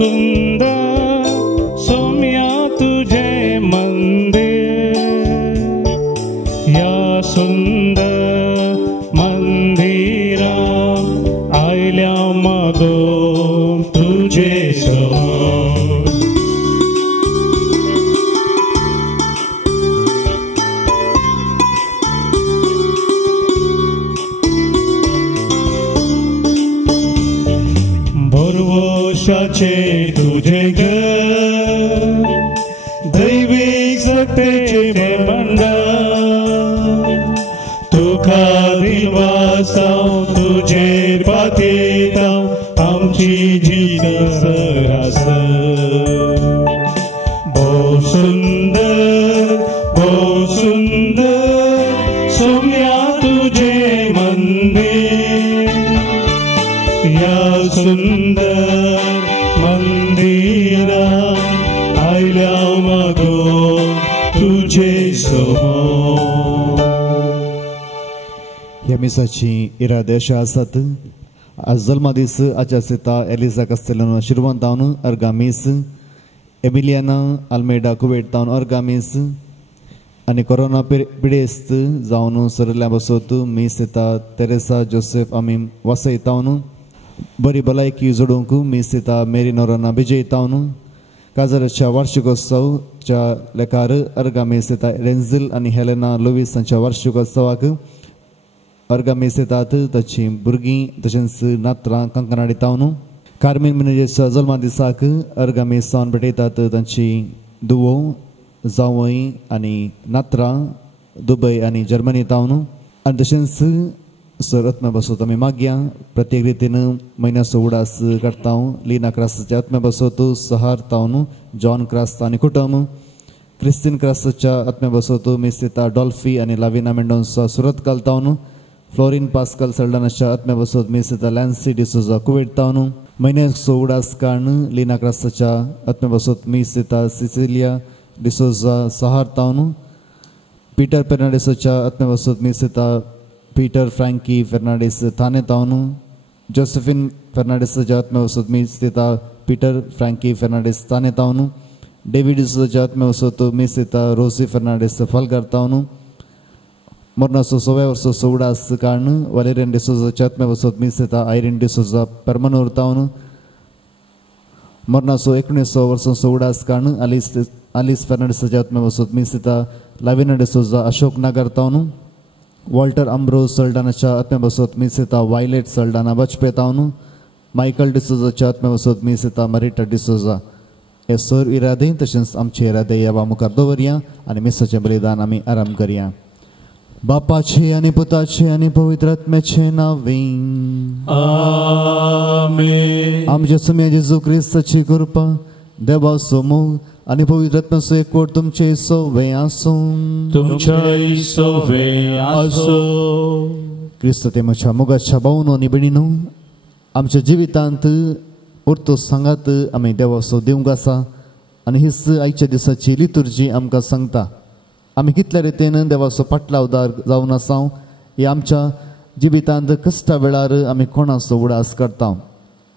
सुंदर सौम्या तुझे मंदिर, या सुंदर मंदिरा आयल्या मागो तुझे समोर. भरवशाचे तुझे घर, दैविक सत्तेचे मंडळ, तुका दिवासाव तुझे पातिताव आमची जिनस रास. बहु सुंदर सौम्या तुझे मंदिर, या सुंदर मंदिरा आयल्या मागो तुझे समोर. ह्या मिसाची इरादे अशें आसात. आज जल्मा दीस आचासिता एलिजा कास्तेलानो शिरवंतावन अर्गामीस, एमिलियाना आल्मेडा कुवेट तावन अर्गामीस, आनी कोरोना पिडेस्त जावन सरल्या बसत मीस येता तेरेसा जोसेफ आमी वासयतावन बरी भलायकी जोडूंक मीस येता मेरी नोराना बिजयतावन काजराच्या वार्षिकोत्सवच्या लेखार अर्गामीस येता रेंझिल आनी हेलेना लुईस हांच्या वार्षिकोत्सवाक अर्गामीस येतात. ताची भुरगीं तशेंच नात्रां कंकणाडितावन कार्मेन मिनेजेच्या जल्मा दिसाक अर्गामीस जावन भेटयतात तांची धुवो, जावय आनी नात्रां दुबय आनी जर्मनी तावन. आनी तशेंच सर आत्म्या बसत आमी मागया प्रत्येक रितीन म्हयन्याचो उडास करता. लिना क्रास्ताच्या आत्म्या बसत सहार तावन जॉन क्रास्त आनी कुटुंब, क्रिस्तीन क्रास्ताच्या आत्म्या बसत मिस्तिता डॉल्फी आनी लाविना मेंडोन्सा सुरत कालतावन, फ्लोरिन पास्कल सल्डानाच्या आत्म्या बसत मिस्तिता लॅन्सी डिसोजा कुवेट तावन, म्हयन्याचो उडास काण लिना क्रास्ताच्या आत्म्या बसत मिस्तिता सिसिलिया डिसोजा सहार तावन, पीटर फेर्नांडीसच्या आत्म्या बसत मिस्तिता पीटर फ्रँकी फेर्नांडीस थाने तावन, जोसेफिन फेर्नांडीसच्या आत्म्या बसत मिस्तिता पीटर फ्रँकी फेर्नांडीस थाने तावन, डेविड डिसोजाच्या आत्म्या बसत मिस्तिता रोसी फेर्नांडीस फालगार तावन, मरनाचो 6व्या वर्साचो उडास काण वालेरियन डिसोजाच्या आत्म्या बसत मिस्तिता आयरीन डिसोजा परमनूर तावन, मरनाचो 19 वर्साचो उडास काण आलिस फेर्नांडीसच्या आत्म्या बसत मिस्तिता लाविना डिसोजा अशोक नागर तावन, वॉल्टर अम्ब्रोज सल्डानाच्या आत्म्या बसत मिस्तिता वायलेट सल्डाना बचपे तावन, मायकल डिसोजाच्या आत्म्या बसत मिस्तिता मरिटा डिसोजा. हे सर इरादे तशेंच आमचे इरादे ह्या मुखार दवरया आनी मिसाचें बलिदान आमी आराम करया. बापाचे आनी पुताचे आनी पवित्र आत्म्याचे नांवें आमेन. आमचे सुम्या जेजू क्रिस्ताची कृपा, देवाचो मोग आनी पवित्र आत्म्याचो एकवट तुमचे सगळे आसूं. तुमच्याय सगळे आसूं. क्रिस्त ते म्हज्या मोगाच्या भावनो आनी भयणीनो, आमच्या जिवितांत उरतो सांगात आमी देवाचो दिवंक आसा. आनी हीच आयच्या दिसाची लितुर्जी आमकां सांगता आमी कितल्या रितीन देवाचो पाटलावदार जावन आसा. हे आमच्या जिवितांत कश्टा वेळार आमी कोणाचो उडास करता.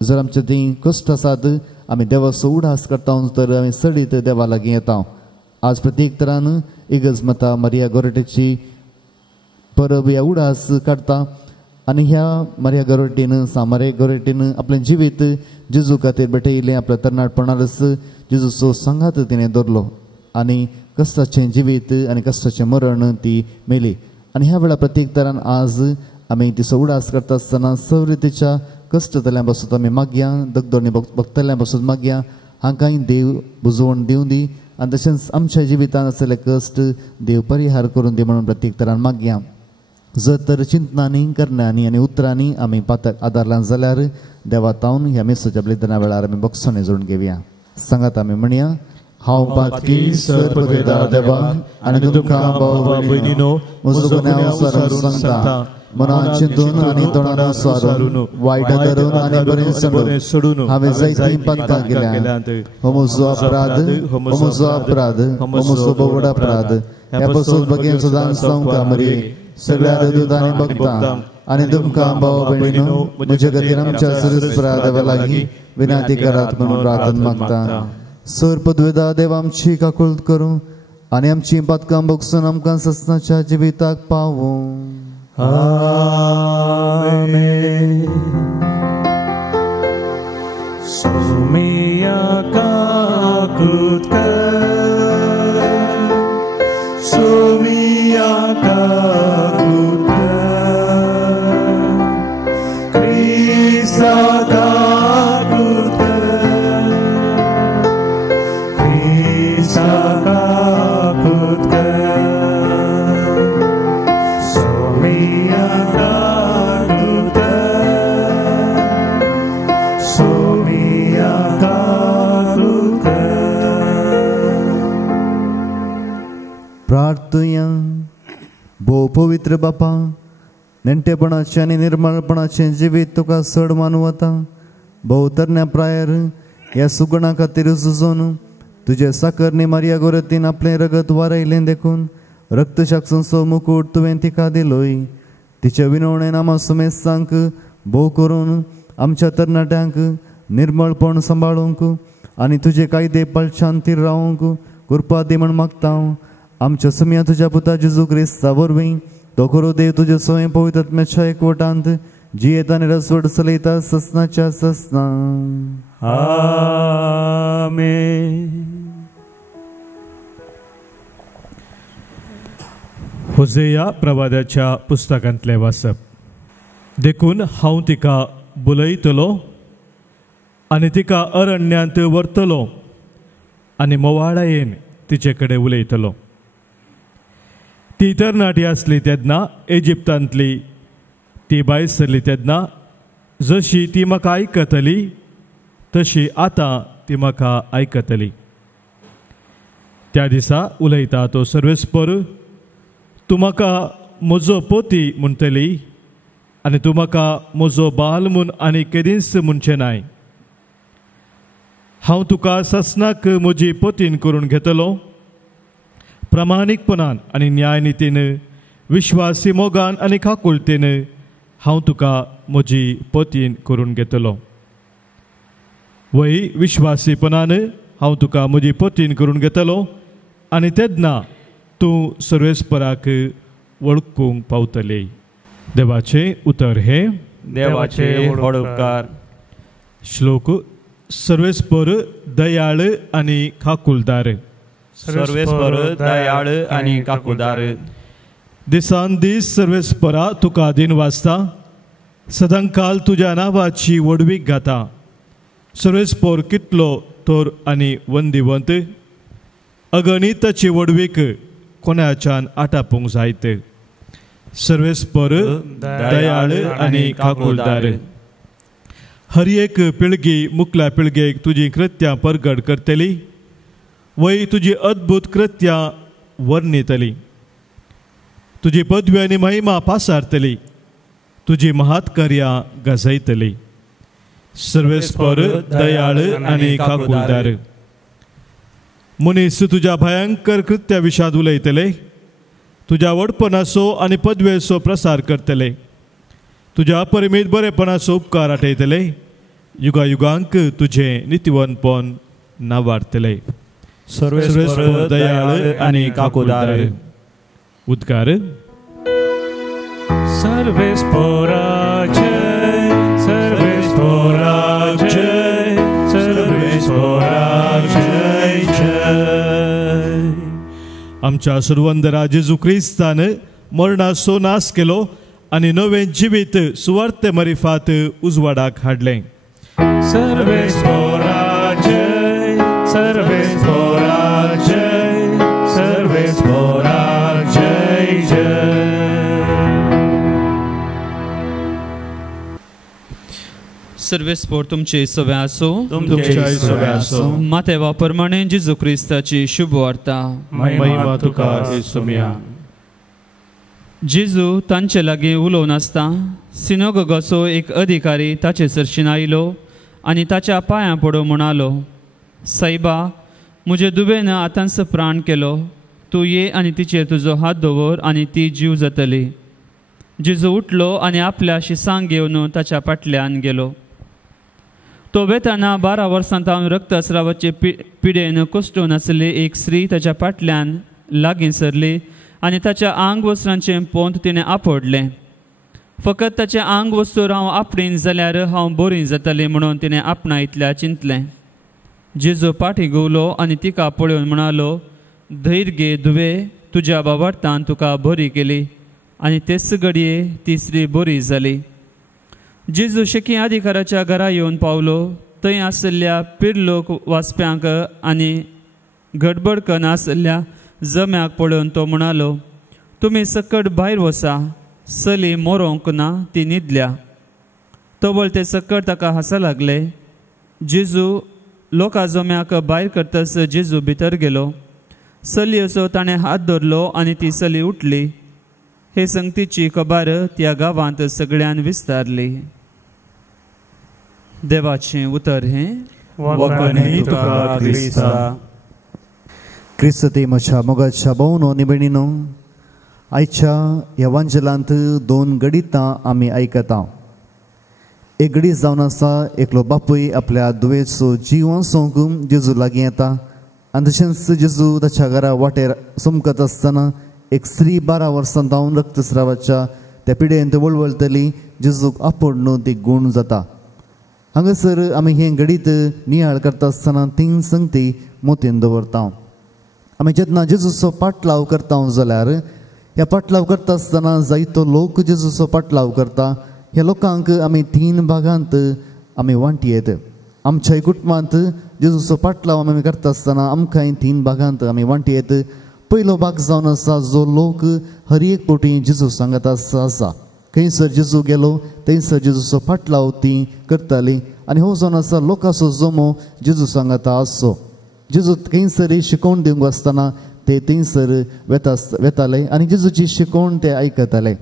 जर आमचे ती कश्ट आसात आमी देवाचो उडास करता तर आमी सडीत देवा लागीं येता. आज प्रत्येक तरान इगज माता मारिया गोरेटेची परब ह्या उडास काडटा. आनी ह्या मारिया गोरेटीन सामारे गोरेटीन आपलें जिवीत जेजू खातीर भेटयलें. आपल्या तरणाटपणारच जेजूचो सांगात तिणें दवरलो आनी कश्टाचें जिवीत आनी कश्टाचें मरण ती मेली. आनी ह्या वेळार प्रत्येक तरान आज आमी तिचो उडास करता आसतना सवरितीच्या कश्टतल्यां बसत आमी मागया, दगदोणी भक्तल्यां बसत मागया हांकांय देव बुजवण दिवं दी. आनी तशेंच आमच्या जिवितांत आसलेले कश्ट देव परिहार करून दी म्हणून प्रत्येक तरान मागया. जर तर चिंतनांनी करण्यांनी आनी उतरांनी आमी पातक आदारलां जाल्यार देवा तावन ह्या मेसाच्या बलिदाना वेळार आमी बक्षांनी जोडून घेवया. सांगात आमी म्हणया, हांव पातकी सर्पगेदार देवा आनी तुका भाव भयणीनो म्हजो गुन्यांव सारून सांगता. मनान चिंतून आनी तोंडान स्वारून वायट धरून आनी बरें सोडून हांवें जायतीं पातकां केल्यांत. हो म्हजो अपराध, हो म्हजो अपराध, हो म्हजो बोवड अपराध. हे पासून बगेन सदांच जावंक मरे सगळ्या दूतांनी भक्तां आनी तुमकां भाव भयणीनो म्हजे खातीर आमच्या सरस्वरा देवा लागीं विनाती करात म्हणून प्रार्थना मागता. सर पदवेदा देव आमची काकुळट करूं आनी आमची पातकां भोगसून आमकां ससनाच्या जिविताक पावूं. आमेन. सोमिया काकुळट कर, सोमिया काकुळट कर, क्रिस्ता काकुळट कर, क्रिस्ता काकुळट कर, सोमिया काकुळट कर, सोमिया काकुळट कर. प्रार्थया. भोव पवित्र बापा, नेणटेपणाचे आनी निर्मळपणाचे जिवीत तुका चड मानूं वता. भोव तरण्या प्रायर ह्या सुगणा खातीर झुजोन तुजे साकरनी मारिया गोरतीन आपलें रगत वारयलें देखून रक्तशाक्षांचो मुकुट तुवें तिका दिलोय. तिच्या विनवणे नामा सुमेसांक भोव करून आमच्या तरणाट्यांक निर्मळपण सांबाळूंक आनी तुजे कायदे पालशांतीर रावूंक कृपा दी म्हण मागता. आमच्या सुमिया तुज्या पुता जेजू क्रिस्ता वरवीं तो करू देव तुजे सोय पवित्र आत्म्याच्या एकवटांत जियेत आनी रसवट चलयता ससनाच्या ससना. आमेन. होसेया प्रवाद्याच्या पुस्तकांतले वाचप. देखून हांव तिका बुलयतलो आनी तिका अरण्यांत व्हरतलो आनी मोवाळायेन तिचे कडेन उलयतलो. ती तरणाटी आसली तेन्ना इजिप्तांतली ती भायर सरली तेन्ना जशी ती म्हाका आयकतली तशी आतां ती म्हाका आयकतली. त्या दिसा उलयता तो सर्वेस्पर, तूं म्हाका म्हजो पोती म्हणटली आनी तूं म्हाका म्हजो बाल म्हूण आनी केदींच म्हणचें नाय. हांव तुका ससनाक म्हजी पोतीन करून घेतलो. प्रामाणीकपणान आनी न्यायनितीन, विश्वासी मोगान आनी काकुळतेन हांव तुका म्हजी पोतीन करून घेतलो. वय विश्वासीपणान हांव तुका म्हजी पोतीन करून घेतलो आनी तेन्ना तूं सर्वेस्पराक वळखूंक पावतले. देवाचे उतर हे. देवाचे व्हड उपकार. श्लोक. सर्वेस्पर दयाळ आनी काकुळदार. सर्वेस्पर दयाळ आनी काकुळदार. दिसान दीस सर्वेस्परा तुका दिन वाजता. सदांकाल तुज्या नांवाची वडवीक घाता. सर्वेस्पर कितलो थोर आनी वंदिवंत. अगणिताची वडवीक कोणाच्यान आटापूंक जायत. सर्वेस्पर दयाळ आनी काकुळदार. हर एक पिळगी मुखल्या पिळगेक तुजी कृत्यां परगट करतली. वय तुजी अद्भुत कृत्यां वर्णितली. तुजी पदवी आनी महिमा पासारतली. तुजी महात्कार्यां गाजयतली. सर्वेस्पर दयाळ आनी काकुळदार. मनीस तुज्या भयंकर कृत्या विशाद उलयतले. तुज्या वडपणाचो आनी पदवेचो प्रसार करतले. तुज्या अपरिमीत बरेपणाचो उपकार आठयतले. युगायुगांक तुजें नितिवंतपण नावाडतले. सर्वेस्पर दयाळ आनी काकुळदार. उद्गार. सर्वेस्पराचे, सर्वेस्पराचे, सर्वेस्पराचे जय. आमच्या सुरवंदरा जेजू क्रिस्तान मरणाचो नाश केलो आनी नवें जिवीत सुवार्ते मरिफात उजवाडाक हाडलें. सर्वेस्पराचे, सर्वेस्पराचे, सर्वेस्पराचे जय. सर्वेस्पर तुमचे सवे आसो. तुमचे सवे आसो. मातेवा प्रमाणे जेजू क्रिस्ताची शुभ वार्ता. महिमा तुका येसुमिया. जेजू तांचे लागीं उलोवन आसता सिनोगोगाचो एक अधिकारी ताचे सरशीन आयलो आनी ताच्या पांयां पडो म्हणालो, सायबा, म्हजे दुबेन आतांच प्राण केलो. तूं ये आनी तिचेर तुजो हात दवर आनी ती जीव जातली. जेजू उठलो आनी आपल्या शिसांक घेवन ताच्या फाटल्यान गेलो. तो वेताना 12 वर्सां तावन रक्तस्रावाचे पिडेन कुसटून आसली एक स्त्री ताच्या फाटल्यान लागीं सरली आनी ताच्या आंग वस्त्रांचें पोंत तिणें आपडलें. फकत ताचें आंग वस्तूर हांव आपणीन जाल्यार हांव बरी जातलें म्हणून तिणें आपणा इतल्या चिंतलें. जेजू फाटीं घुंवलो आनी तिका पळोवन म्हणालो, धैर्य घे धुवे, तुज्या बाबार्थान तुका बरी केली. आनी तेच घडये ती स्त्री बरी जाली. जेजू शेकी अधिकाराच्या घरा येवन पावलो. थंय आसलेल्या पिर्लोक वाचप्यांक आनी गडबड करनासलेल्या जम्याक पळोवन तो म्हणालो, तुमी सकट भायर वसा, चली मोरोंक ना, ती न्हिदल्या. तोबळ ते सकट ताका हांसा लागले. जेजू लोकां जम्याक भायर करतस जेजू भितर गेलो. चली असो ताणें हात धरलो आनी ती चली उठली. हे संगतीची खबर त्या गांवांत सगळ्यान विस्तारली. देवाचें उतर हे वखणी तुका क्रिस्ता. क्रिस्त ते म्हज्या मोगाच्या भोवनो निबणीनो, आयच्या ह्या वांजलांत 2 गडितां आमी आयकता. एक गडी जावन आसा, एकलो बापूय आपल्या दुयेचो जीव वाचोवंक जेजू लागीं येता. आनी तशेंच जेजू ताच्या घरा वाटेर चमकत आसतना एक स्त्री 12 वर्सां जावन रक्तस्रावाच्या त्या पिडेंत वळवळटली. जेजूक आपडून ती गूण जाता. हांगासर आमी हें गडीत नियाळ करता आसतना 3 संगती मोतीन दवरता. आमी जेन्ना जेजूचो पाटलाव करता जाल्यार ह्या पाटलाव करता आसतना जायतो लोक जेजूचो पाटलाव करता. ह्या लोकांक आमी 3 भागांत आमी वांटयेत. आमच्या कुटुंबांत जेजूचो पाटलाव आमी करता आसतना आमकांय 3 भागांत आमी वांटयेत. पयलो भाग जावन आसा जो लोक हर एक पोटी जेजू सांगता आसा. खंयसर जेजू गेलो थंयसर जेजूचो पाटलाव ती करताली. आनी हो जावन आसा लोकांचो जमो जेजू सांगता आसो. जेजू खंयसर शिकोवन दिवंक आसतना ते थंयसर वेताले आनी जेजूची शिकोवण ते आयकताले.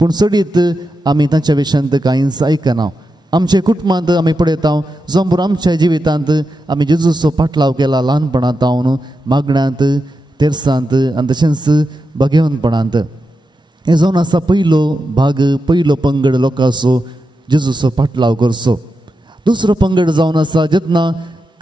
पूण चडीत आमी तांच्या विशयांत कांयच आयकना. आमच्या कुटुंबांत आमी पळयता जंबूर आमच्या जिवितांत आमी जेजूचो पाटलाव केला. ल्हानपणांत हांव मागण्यांत, तेरसांत आनी तशेंच भगेवनपणांत. हे जावन आसा पयलो भाग, पयलो पंगड लोकांचो जेजूचो पाटलाव करचो. दुसरो पंगड जावन आसा जेन्ना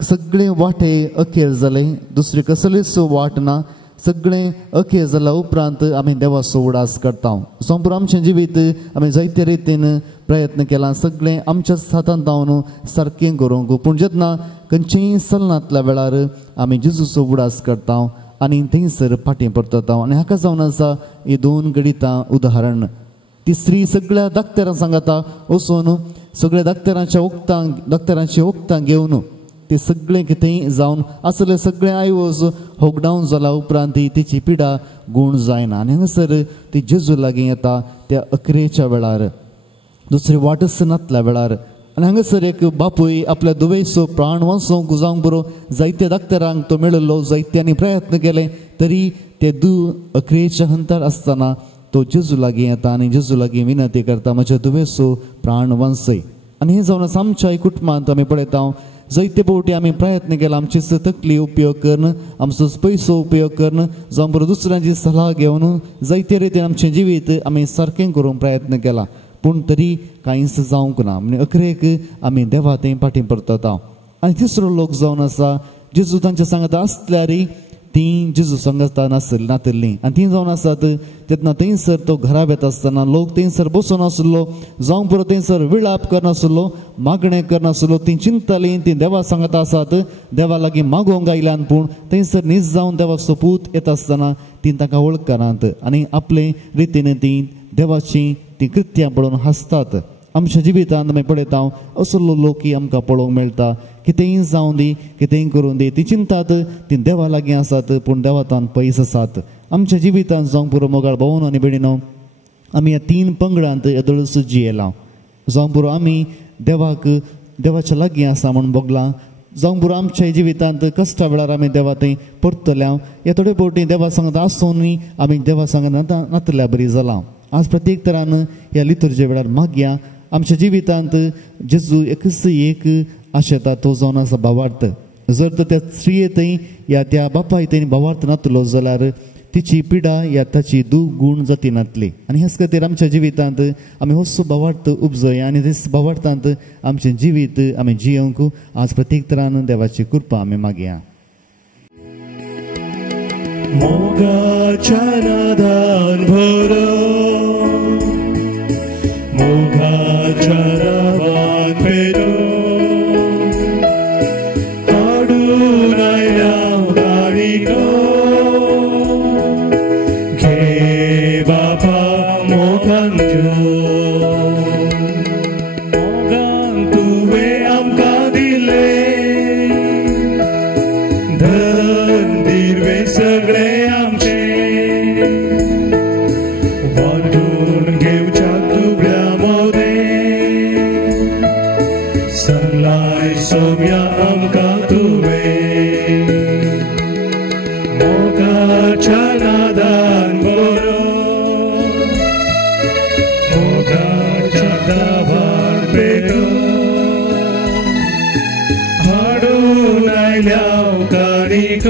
सगळे वाटे अखेर जाले, दुसरी कसलीच वाट ना, सगळें अखेर जाल्या उपरांत आमी देवाचो उडास करता. संपूर आमचें जिवीत आमी जायते रितीन प्रयत्न केला सगळें आमच्या हातांत जावन सारकें करूंक. पूण जेन्ना खंयचेय चलनांतल्या वेळार आमी जेजूचो उडास करता आनी थंयसर फाटीं परतता. आनी हाका जावन आसा ही 2 गडितां उदाहरण. ती स्त्री सगळ्या दाक्तेरांक सांगता वचून सगळ्या दाक्तेरांची वखदां घेवन ते सगळें कितेंय जावन आसलें सगळें आयवज होगडावन जाला उपरांत तिची पिडा गूण जायना. आनी हांगासर ती जेजू लागीं येता त्या अकरेच्या वेळार, दुसरी वाटच नातल्या वेळार. आनी हांगासर एक बापूय आपल्या दुवेचो प्राण वाचोवंक जावंक बरो जायत्या दाक्तरांक तो मेळिल्लो, जायत्यांनी प्रयत्न केले, तरी ते अकरेच्या हंतार आसतना तो जेजू लागीं येता आनी जेजू लागीं विनंती करता, म्हज्या दुवेचो प्राण वाचय. आनी हें जावन आसा आमच्या कुटुंबांत आमी पळयता जायते फावटी आमी प्रयत्न केला आमचीच तकली उपयोग करन, आमचोच पयसो उपयोग करन, जावं बरो दुसऱ्यांची सल्ला घेवन जायते रितीन आमचें जिवीत आमी सारकें करूंक प्रयत्न केला. पूण तरी कांयच जावंक ना. म्हणजे अकरेक आमी देवा थंय फाटीं परतता. आनी तिसरो लोक जावन आसा जेजू तांच्या सांगता आसल्यार ती जेजू सांगता नातल्लीं. आनी ती जावन आसात तेन्ना थंयसर तो घरा येता आसतना लोक थंयसर बसून आसलो, जावं बरो थंयसर विळाप करनासलो, मागणें करनासलो. ती चिंततालीं ती देवा सांगता आसात, देवा लागीं मागोवंक आयल्यान, पूण थंयसर न्हीज जावन देवाचो पूत येता आसतना ती ताका वळखनात आनी आपले रितीन ती देवाची ती कृत्यां पळोवन हांसतात. आमच्या जिवितांत आमी पळयता असलो लोक आमकां पळोवंक मेळटा. कितेंय जावं दी, कितेंय करून दी, ती चिंतात ती देवा लागीं आसात पूण देवातान पयस आसात. आमच्या जिवितांत जावं पुरो मोगाळ भोवनो आनी बेडिनो आमी ह्या 3 पंगडांत येदोळस जियेला. जावं पुरो आमी देवाच्या लागीं आसा म्हूण बोगलां, जावं पुरो आमच्या जिवितांत कश्टा वेळार आमी देवा थंय परतल्या. ह्या थोडे फावटी देवा सांगता आसून आमी देवा सांगता नातल्या बरी जालां. आज प्रत्येक तरान ह्या लितुर्जे वेळार मागया. आमच्या जिवितांत जेजू एकच एक आशेता, तो जावन आसा भावार्थ. जर तर त्या स्त्रिये थंय या त्या बापाय थंय भावार्थ नातलो जाल्यार तिची पिडा या ताची दुगुण जतीनातली आणि ह्याच खातीर आमच्या जिवितांत आमी होस भावार्थ उपजय आणि ह्याच भावार्थांत आमचें जिवीत आमी जियोंक आज प्रत्येक तरान देवाची कृपा आमी मागया. मोगाच्या नादान भरो मोगाच्या रावान पेरो हाडून आयल्या गाडीक घे बापा मोगान मोगान तुवें आमकां दिले धन दिर्वे सगळे आमचे वांटून घेवच्या तुबड्या मोदे सगळाय सोम्या आमकां तुवें मोगाच्या नादान बरो मोगाच्या दावार पेरो हाडून आयल्या गाडीक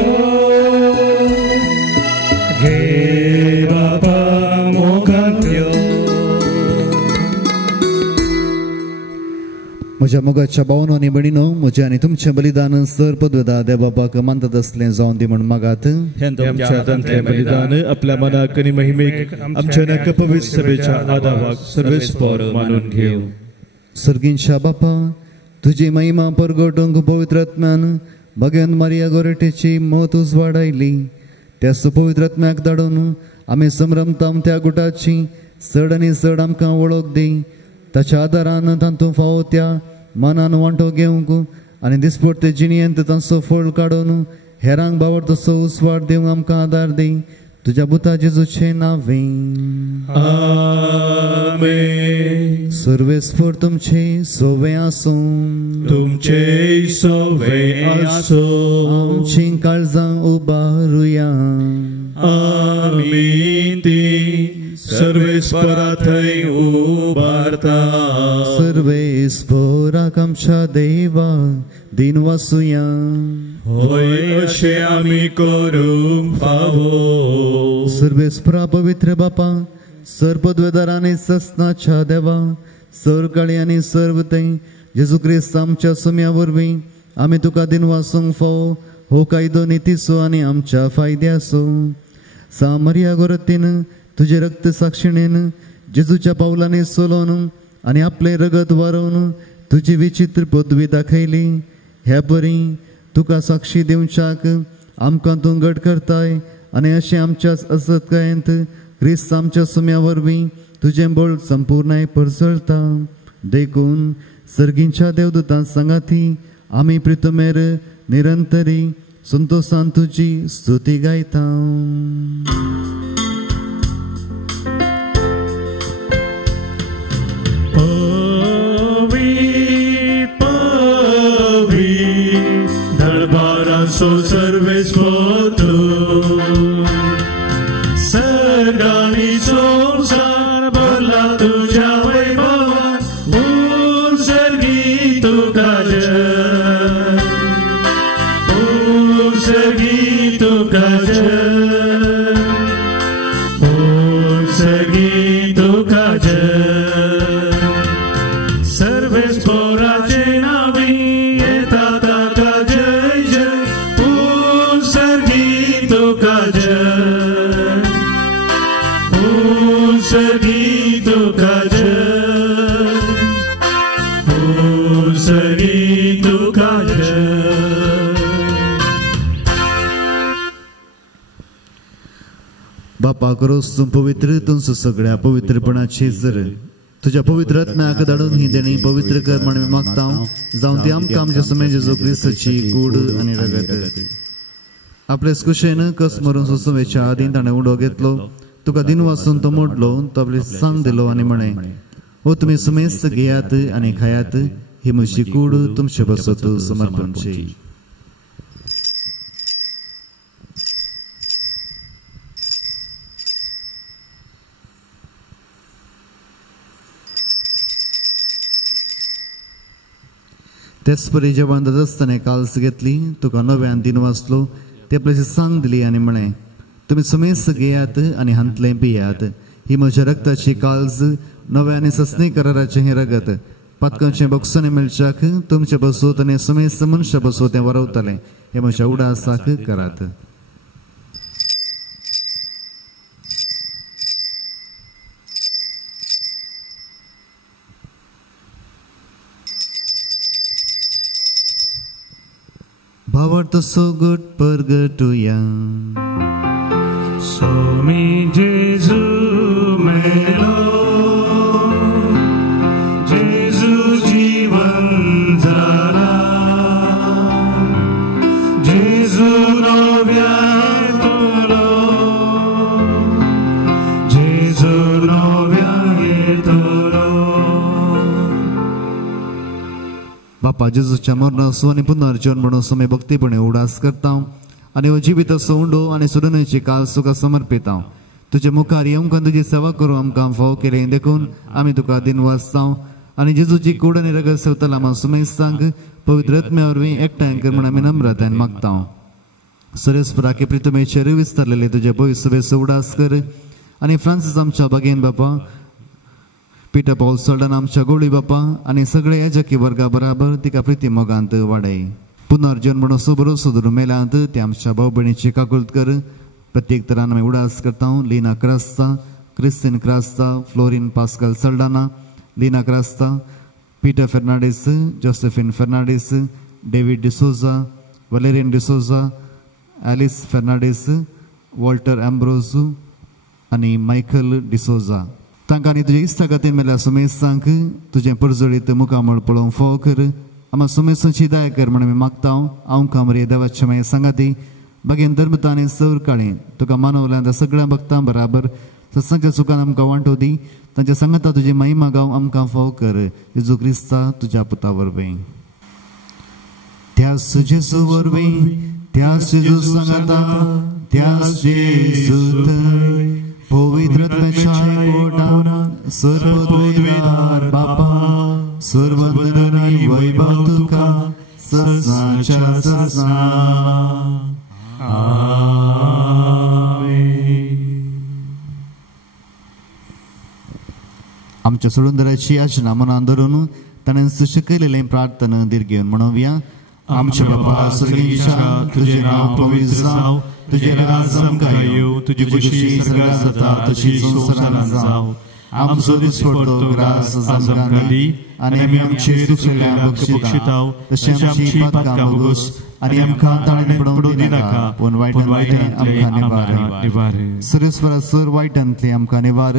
घे बाबा मोगान यो. म्हज्या मोगाच्या भावांनो आनी भयणीनो, म्हजें आनी तुमचें बलिदान सर पदवेदा देवबापाक मानतात असलें जावन दी म्हण मागात. आमच्या तंत्रे बलिदान आपल्या मनाक आनी महिमेक आमच्या नक पवित्र सभेच्या आदावाक सर्वेस्पर मानून घेऊ. सर्गींच्या बापा, तुजी महिमा परगटोंक पवित्र आत्म्यान भगवान मारिया गोरेटेची मौत उजवाडायली. त्याच पवित्र आत्म्याक धाडून आमी संभ्रमताम त्या गुटाची चड आनी चड आमकां वळख दी. ताच्या आदारान तांतूं फावो त्या मनान वांटो घेवंक आनी दिसपट्टे जिणयेंत तांचो फळ काडून हेरांक बावर तसो उसवाड दिवंक आमकां आदार दी. तुज्या पुता जेजूचें नांवें आमेन. सर्वेस्पर तुमचे सोवे आसूं, तुमचे सोवे आसूं, आमची काळजां उबारुया. आमी ती सर्वेस्परा थंय उबारता. सर्वेस्पराक आमच्या देवा दिन वासुया. होय अशें आमी करूंक फावो. सर्वेस्परा पवित्र बापा, सर पदवेदारांनी सस्नाच्या देवा, सर काळी आनी सर्वते जेजू क्रिस्त आमच्या सुम्या वरवीं आमी तुका दिन वासूंक फावो. हो कायदो नितीचो आनी आमच्या फायद्याचो. सामरिया गोरतीन तुजे रक्त साक्षिणेन जेजूच्या पावलांनी चलोवन आनी आपले रगत वारोवन तुजी विचित्र पदवी दाखयली. ह्या परी तुका साक्षी दिवच्याक आमकां तूं घट करताय आनी अशें आमच्याच असतकायेंत क्रिस्त आमच्या सुम्या वरवीं तुजें बळ संपूर्णाय परसळटा. देखून सर्गींच्या देवदूतां सांगाती आमी प्रितमेर निरंतरी संतोषान तुजी स्तुती गायता. So सर्वेस्पर तू सगळी संसार भरला तुझ्या वैभवान. उत्सर्गी तुका जय, उत्सर्गी तुका जय, उत्सर्गी तुका जय. सर्वेस्पराचे नावे येता ताका जय जय. उत्सर्गी तुका जय, उत्सर्गी तुका जय, उत्सर्गी तुका जय. बापा करोस तूं पवित्र तुमचो सगळ्या पवित्रपणाची जर तुझ्या पवित्र आत्म्याक धाडून ही देणी पवित्र कर म्हणून मागता. जावं ती आमकां आमच्या समय जेजू क्रिस्ताची कूड आनी रगत. आपलेच कुशेन कस मरून सोसवेच्या आदीं ताणें उडो घेतलो. तुका दिन वासून तो मोडलो, तो आपले सांग दिलो आनी म्हणे, ओ तुमी सुमेस्त घेयात आनी खायात, ही म्हजी कूड तुमचे बसत समर्पणची. तेच परी जेवण दसताना काल्स घेतली, तुका नव्यान दिन वाचलो, ते आपल्याची सांग दिली आनी म्हणे, तुम्ही समेस घेयात आणि हांतले पियात ही म्हज्या रक्ताची काळज नव्या आनी ससनी कराराचें हें रगत पतकांचें बक्षुनी मिळच्याक तुमचे बसोत आनी समेस्त मनशां बसोत तें वरवतलें हे म्हज्या उडासाक करात. भावार्थ सोगट परगटुया. स्वामी जेजू मेलो, जेजू जीवन जाला, जेजू नव्या येतलो, जेजू नव्या येतलो. बापा जेजूच्या मरणाचो आनी पुनर्जीवन म्हणून समय भक्तीपणे उडास करता आनी हो जिवीत असो उंडो आनी सुडणेची काल तुका समर्पिता. तुजे मुखार येवंक तुजी सेवा करूं आमकां फाव केलें देखून आमी तुका दिन वाचता आनी जेजूची कूड आनी रगत सेवतला आमकां सुमेस्तांक पवित्र आत्म्या वरवीं एकठांय कर म्हण आमी नम्रतायेन मागता. सुरेस्पराके प्रितमेचेर विस्तारलेले तुजे पवित्र सभेचो उडास कर आनी फ्रांसीस आमच्या बागेन बापा, पीटर पॉल सल्डन आमच्या गोळी बापा आनी सगळे याजकी वर्गा बराबर तिका प्रिती मोगांत वाडय. पुनर्जीवन म्हणून सोबरो सोदरू मेलांत ते आमच्या भाऊ भयणीची काकुळट कर. प्रत्येक तरान आमी उडास करता. लिना क्रास्ता, क्रिस्तीन क्रास्ता, फ्लोरीन पास्कल सल्डाना, लिना क्रास्ता, पीटर फेर्नांडीस, जोसेफिन फेर्नांडीस, डेविड डिसोजा, वलेरियन डिसोजा, ॲलिस फेर्नांडीस, वॉल्टर एम्ब्रोजू आनी मायकल डिसोजा. तांकां आनी तुजे इश्टा खातीर मेल्या सुमेस्तांक तुजें परजळीत मुखामळ पळोवंक फाव कर. आम्हा सुमेसाची दया कर म्हणून मी मागता. हांव कामरे देवाच्या मागीर सांगाती बागेन धर्मता आनी सर काळी तुका मानवल्या सगळ्या भक्तां बराबर सत्संगाच्या सुखान आमकां वांटो दी. तांच्या संगता तुजी महिमा गाव आमकां फाव कर. जेजू क्रिस्ता तुज्या पुता वरवीं. त्यास जेजू वरवीं, त्यास जेजू संगता, त्यास जेजू थंय पवित्र आत्म्याच्या पोटान सर्वोद्वेदार बापा सर्ववंदन आनी वैभव तुका ससनाच्या ससना. आमच्या सोडूंदराची आशना मनान धरून ताणें शिकयलेलें प्रार्थना दिर्घेवन म्हणोवया. आमच्या बापा सर्गीच्या तुझे नाव पवित्र जावं, तुझे राज आमकां येवं, तुजी खुशी स्वर्गांत जाता तशी संवसारांत जावं. आमचो दिसपडतो ग्रास आमकां दी आनी आमी आमचे दुसऱ्यांक बक्षिता तशी आमची पातकां भोगोस आनी आमकां ताळणे पडोवंक दिनाका पूण वायटांतले आमकां निवार. सुरेस्वरा सर वायटांतले आमकां निवार.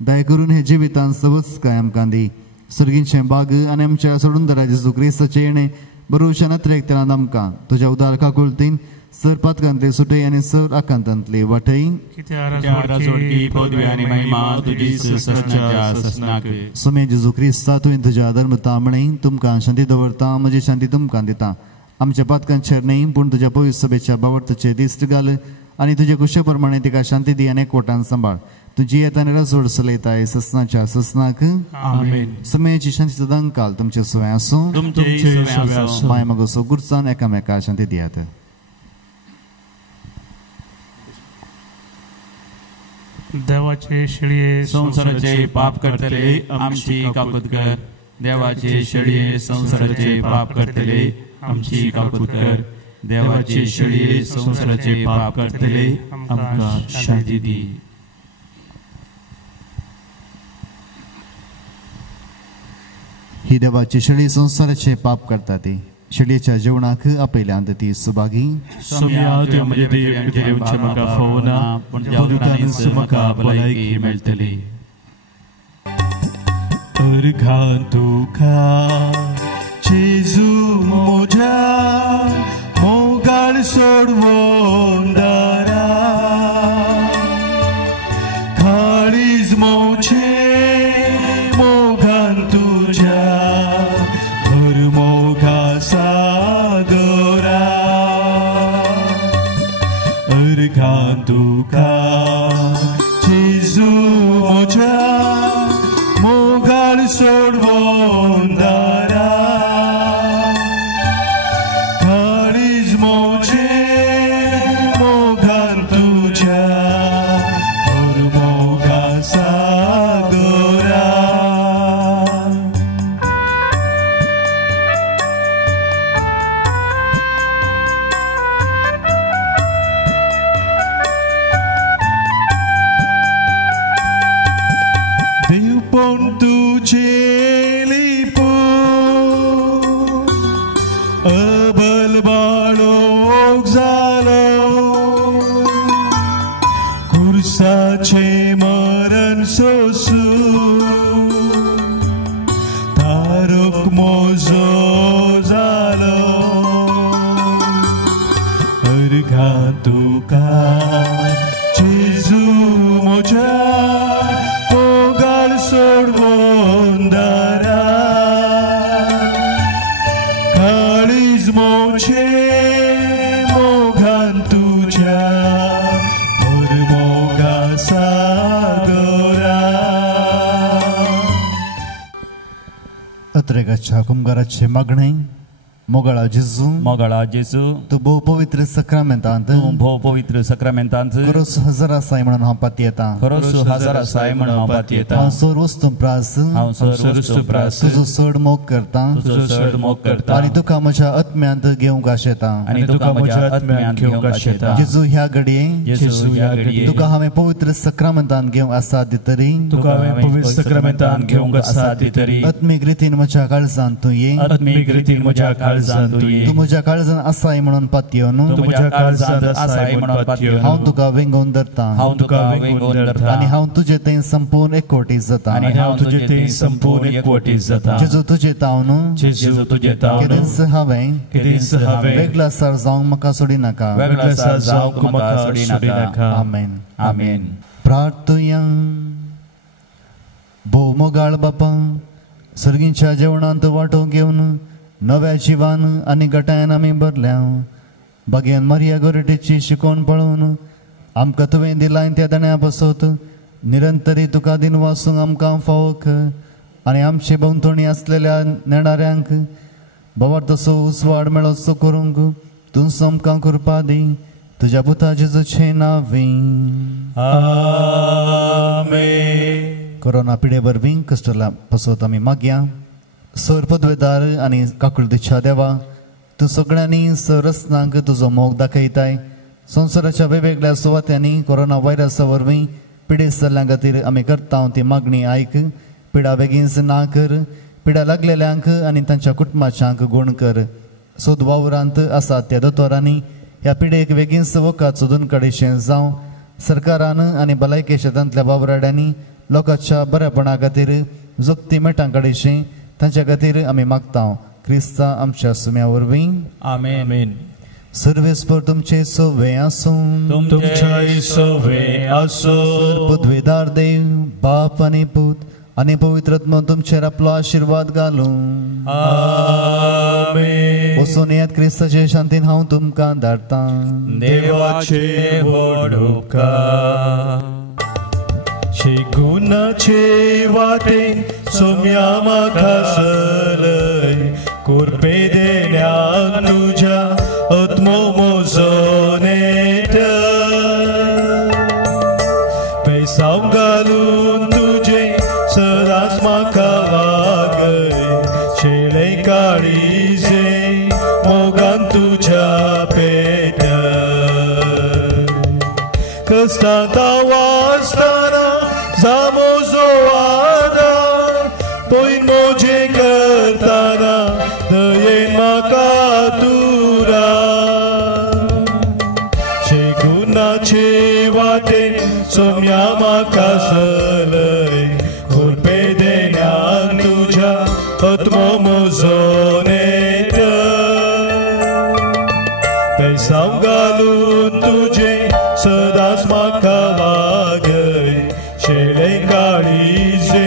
दया करून हे जिवितांत सवस्काय आमकां दी. सर्गीचे बाग आनी आमच्या सोडूंदरा जेजू क्रिस्ताचे येणे बरोवच्या नत्रेक तेलांत आमकां तुज्या उदार काकुळटीन सर पातकांतले सुटय आनी सर आकांतांतले वाटय. सुमे जेजू क्रिस्ता तुवें तुज्या धर्मता म्हणय तुमकां शांती दवरता. म्हजी शांती तुमकां दिता. आमच्या पातकांचेर न्हय पूण तुज्या पवित्र सभेच्या बावडताचे दिश्ट घाल आनी तुजे कुशे प्रमाणे तिका शांती दी आनी एकवटान सांबाळ. तुजी येतानी रसवड चलयताय ससनाच्या ससनाक. सुमेची शांती सदां काल तुमचे सुवाय आसूं. माय मगोसो गुरसावन एकामेका शांती दियात. देवाचे शिळये संसाराचे पाप करतले आमची काकूत कर. देवाचे शिळये संसाराचे पाप करतले आमची काकूत कर. देवाचे शिळये संसाराचे पाप करतले आमकां शांती दी. ही देवाची शेळी संसाराचे पाप करता ती शेळयेच्या जेवणाक आपयल्यांत ती सुभागी. सोम्या तुवें म्हजे देवचे म्हाका फोवना पूण देवतांनीच म्हाका भलायकी मेळटली. अर्घां तुका जेजू म्हज्या मोगाळ सोडवून दारा काळीज मोचे मोगान तुज्या भर मोगा सागरा. अर्घां तुका जेजू म्हज्या मोगाळ सोडवून दारा काळीज मोचे मोगान तुज्या येवपण तुझे लिपून अबल बाळोक जालो कुर्साचे मरण सोसून तारक मोजो जालो अर्घा तुका जेजू मोच्या मोगाळ सोडवून दारा काळीज मोचे मोगान तुझ्या मोगा सागरा अत्रे गच्छा कुंभाराचे मागणे मोगाळा जेजू तू भोव पवित्र सक्रामेंतांत भोव पवित्र सक्रामेंतांत खरोच हजार आसाय म्हणून हांव पाती येता खरोच हजार आसाय म्हणून हांव पाती येता हांव सर वस्तू प्रास तुजो चड मोग करता तुजो चड मोग करता आनी तुका म्हज्या आत्म्यांत घेवंक आशेता आनी तुका म्हज्या आत्म्यांत घेवंक आशेता जेजू ह्या घडये जेजू ह्या घडये तुका हांवें पवित्र सक्रामेंतांत घेवंक आसा दितरी तुका हांवें पवित्र सक्रामेंतांत घेवंक आसा दितरी आत्मीक रितीन म्हज्या काळजांत तूं ये आत्मीक रितीन म्हज्या काळजांत तूं ये तूं म्हज्या काळजांत आसाय म्हणून पातयो न्हू तूं म्हज्या काळजांत आसाय म्हणून पातयो हांव तुका वेंगोवन धरता हांव तुका वेंगोवन धरता आनी हांव तुजे थंय संपूर्ण एकवटीत जाता आनी हांव तुजे थंय संपूर्ण एकवटीत जाता जेजू तुजें ताव न्हू जेजू तुजें ताव केदेंच हांवें वेगळा सार जावंक म्हाका सोडी नाका वेगळा सार जावंक म्हाका सोडी नाका आमेन आमेन प्रार्थया भोव मोगाळ बापा सर्गीच्या जेवणांत वांटो घेवन नव्या जिवान आनी गटायन आमी भरल्या बागेन मारिया गोरटेची शिकोवन पळोवन आमकां तुवें दिलाय त्या दाण्या बसत निरंतरी तुका दिन वासूंक आमकां फावो कर आनी आमचे भोंवतणी आसलेल्या नेणाऱ्यांक बाबा तसो उसवाड मेळोसो करूंक तूं आमकां कृपा दी तुज्या पुता जेजूचे नांवी आमेन कोरोना पिडे वरवीं कश्टला पासत आमी मागया सर पदवेदार आनी काकुळतीच्या देवा तूं सगळ्यांनी सरस्नांक तुजो मोग दाखयताय संवसाराच्या वेगवेगळ्या सुवात्यांनी कोरोना व्हायरसा वरवीं पिडे जाल्ल्यां खातीर आमी करता ती मागणी आयक पिडा बेगीनच ना कर पिडा लागलेल्यांक आनी तांच्या कुटुंबाच्यांक गूण कर सोद वावरांत आसात त्या दोतोरांनी ह्या पिडेक बेगीनच वखद सोदून काडीचें जावं सरकारान आनी भलायकी क्षेत्रांतल्या वावराड्यांनी लोकांच्या बरेपणा खातीर जोगती मेटां काडीचें तांच्या खातीर आमी मागता क्रिस्ता आमच्या सुम्या वरवीं आमेन सर्वेस्पर तुमचे सोवे आसूं तुमचे सोवे आसूं पदवेदार देव बाप आनी पूत आनी पवित्रत्म तुमचेर आपलो आशिर्वाद घालूं आमेन वचून येत क्रिस्ताचे शांतीन हांव तुमकां धाडटा देवाचे व्हडुका गुणाचे वाटेन सोम्या म्हाका सरय कोरपे देण्याक तुज्या आत्मो मोजोन येता पैसाव घालून तुजे सदांच म्हाका वागय शेळे काळीजे मोगान तुज्या पेट्या कश्टांत वाचताना जामोजो आदार पळय मोजे करताना दयेन म्हाका तुरा शेगुणाचे वाटेन सोम्या म्हाका सलय कोरपे देण्याक तुज्या आत्मो मोजोन येता पैसाव घालून तुजे सदांच म्हाका वागय शेळे काळीजे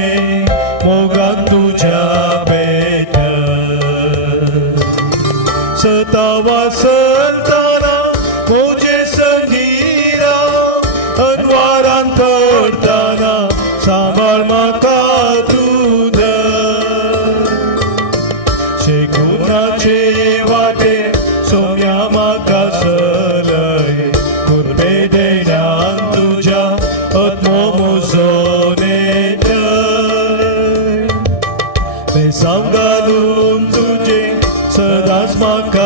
मोगान तुज्या पेट्या सतावा संताना मोजे संगीरा अनवारान पडताना सांबाळ म्हाका तुद शेगुणाचे वाटे सोम्या म्हाका सलय कुर्बे देण्याक तुज्या आत्मो मोजोन येता पेसाव घालून तुजे सदांच म्हाका